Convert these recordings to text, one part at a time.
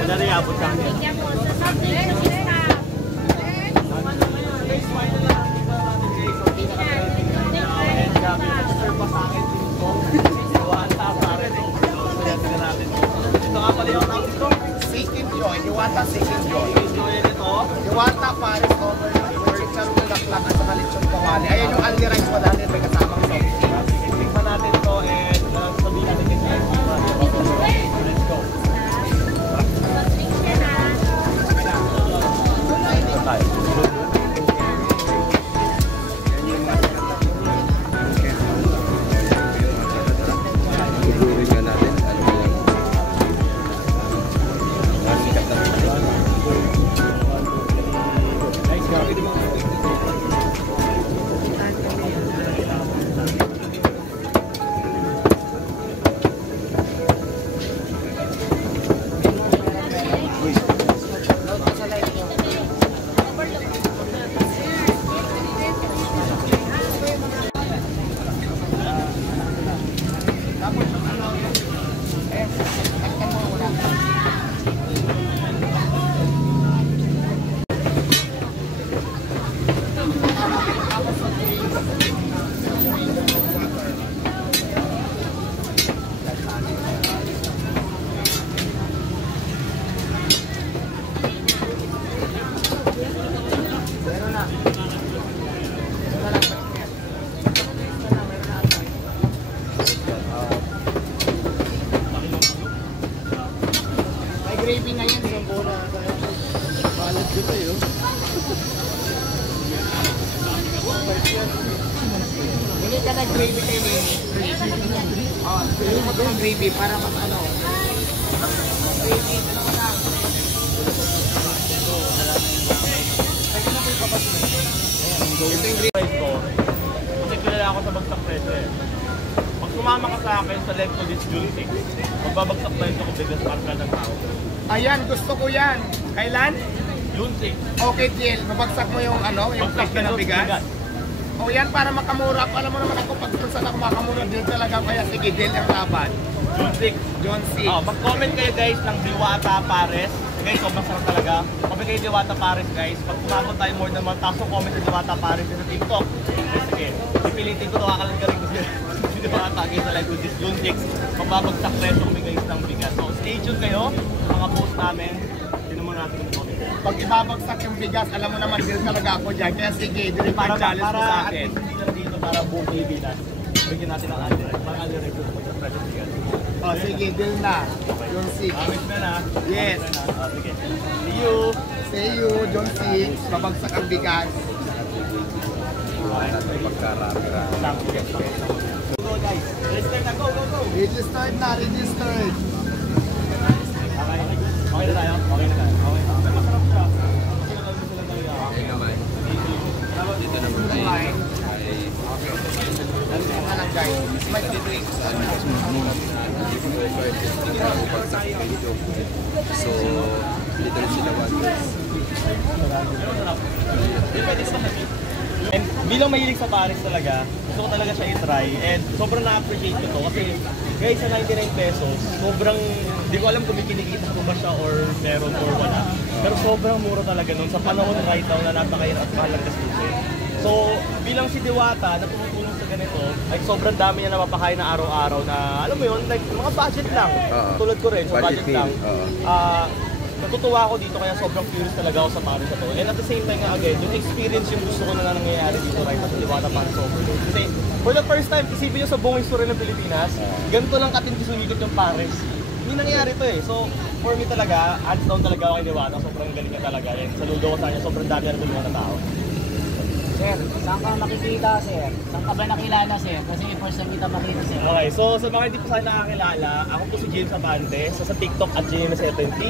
Wala rin abot sa akin. Bigyan mo sa subject ng staff. Ito nga pala yung tawag ito. Second joy. Diwata second joy. Ito. Diwata pares over Chicharong Bulaklak at saka Lechon Kawali. Ayan yung only rice mo natin. May kasamang sauce. Tikman natin ito and sabihin natin din guys. Let's go. Subject siya na. Tayo. Tutuloy nga natin. Ano ba yan? Sikat na. Guys, grabe di mga Gravy na yan. Yung bola. Balat dito yun. Hindi ka na gravy kayo Nini. Oh, pili mo ito ng gravy para mas ano. Gravy. Ano ka lang. Ito yung gravy. price ko. Kasi kilala ako sa bagsak presyo eh. Pag sumama ka sa akin sa live ko this June 6, magbabagsak presyo ko bigas para ka ng tao. Ayan, gusto ko yan. Kailan? June 6. Okay, Tiel. Mabagsak mo yung ano, yung Bagsak presyo ng bigas. O yan, para makamura. Alam mo naman ako, pag saan ako makamura, deal talaga. Kaya sige, deal ang laban. June 6. John C. Oh, mag-comment kayo guys ng Diwata Pares. Guys, sobrang sarap talaga. Comment kayo Diwata Pares guys. Pag kumabot tayo more than 1,000 comment sa Diwata Pares sa TikTok. Guys, sige. Pipilitin ko ito, kakalang rin ko si Diwata guys sa live ko this June 6. Magbabagsak presyo kami guys ng bigas. So, stay tuned kayo. Mga post namin. Tinan mo natin yung comment. Pag ibabagsak yung bigas, alam mo naman, deal talaga ako dyan. Kaya sige, deal para challenge mo sa akin. Hindi lang dito para buong TV na. Bigyan natin ang alirect. Para alirect ko sa presyo ng bigas. O sige, deal na. John C. Promise na na. Yes. Sige. See you. See you, John C. Babagsak ang bigas. Pagkarami-rami. Go guys. Register na. Go, go, go. Registered na, registered. Okay. Okay na tayo. Okay na tayo. Okay. Ay, masarap siya. Okay naman. Dito naman tayo. Ay, Ano nga lang guys, may drinks. so, dito rin sila wonders. And bilang mahilig sa Paris talaga, gusto ko talaga siya i-try and sobrang na-appreciate ko to kasi guys sa 99 pesos, sobrang hindi ko alam kung may kinikita ko ba siya or meron or wala. Pero sobrang mura talaga nun sa panahon right now na napakahirap at mahal lang gastusin. So bilang si Diwata na tumutulong sa ganito, ay sobrang dami niya na mapakain na araw-araw na alam mo yun, like mga budget lang. Tulad ko rin, so budget lang. Natutuwa ako dito kaya sobrang curious talaga ako sa Paris na to. And at the same time nga again, yung experience yung gusto ko na nangyayari dito right now sa Diwata Paris Overload. Kasi for the first time, isipin nyo sa buong history ng Pilipinas, ganito lang katindi sumikot yung Paris. Hindi nangyayari to eh. So for me talaga, hands down talaga ako kay Diwata. Sobrang galing niya talaga. And saludo ko sa kanya, sobrang dami na natulungan ng tao. Sir, saan ka nakikita, sir? Saan ka ba nakilala, sir? Kasi first time kita makita, sir. Okay, so sa mga hindi po sa nakakilala, ako po si James Abante, so sa TikTok at JMS70.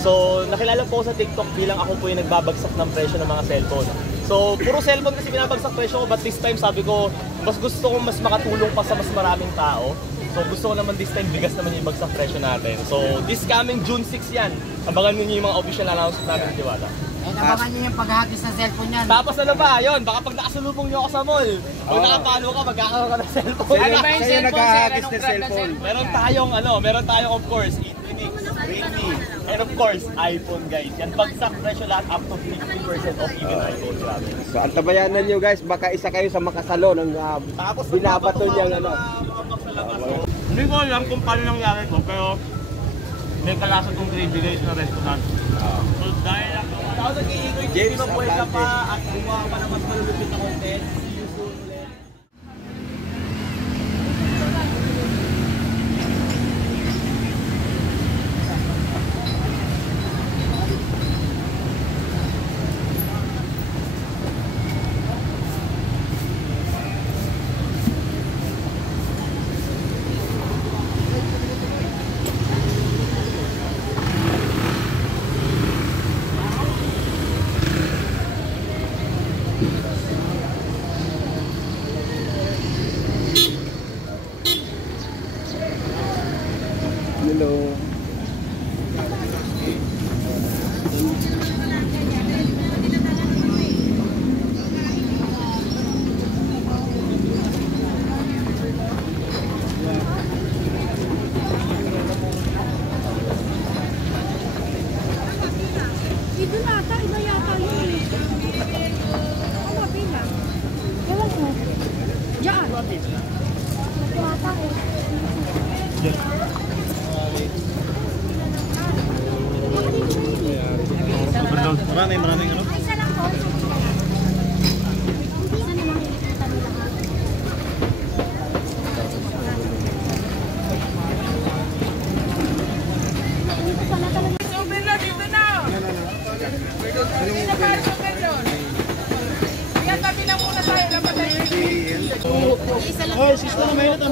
So nakilala po ako sa TikTok bilang ako po yung nagbabagsak ng presyo ng mga cellphone. So puro cellphone kasi binabagsak presyo ko, but this time sabi ko, mas gusto kong mas makatulong pa sa mas maraming tao. So gusto ko naman this time bigas naman yung bagsak presyo natin. So this coming June 6 yan, abangan niyo yung mga official announcement namin ng Diwata. And abangan niyo yung paghagis ng cellphone niyan. Tapos ano ba, yun, baka pag nakasulubong niyo ako sa mall, pag nakapalo ka, magkakaroon ka ng cellphone. Ano ba yung cellphone, sir? Anong brand ng cellphone? Meron tayong of course, Phoenix, Realme, and of course, iPhone guys. Yan, bagsak presyo lahat up to 50% off even iPhone. Grabe. So, antabayanan nyo guys, baka isa kayo sa makasalo ng Tapos, binabato niya ano. Hindi ko alam kung paano nangyari ko, pero may kalasa itong gravy guys na restaurant. So dahil ako nag-i-enjoy, James, mabuhay ka Abante. pa at gumawa ka na mas malulupit na content. See you soon ulit. Hello. Ito nata, iba yata yun eh. Ano, pila? Ewan ko. Diyan. Yata eh. Maraming ano? Ay, isa lang po. Isa na lang ikikita nila. Dito pala talaga. Hoy, sister, mainit to.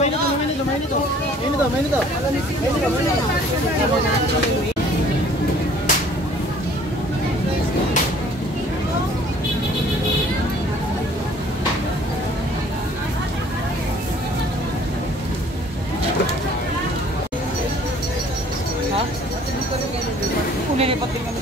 Ha? Kung nilipat din kami.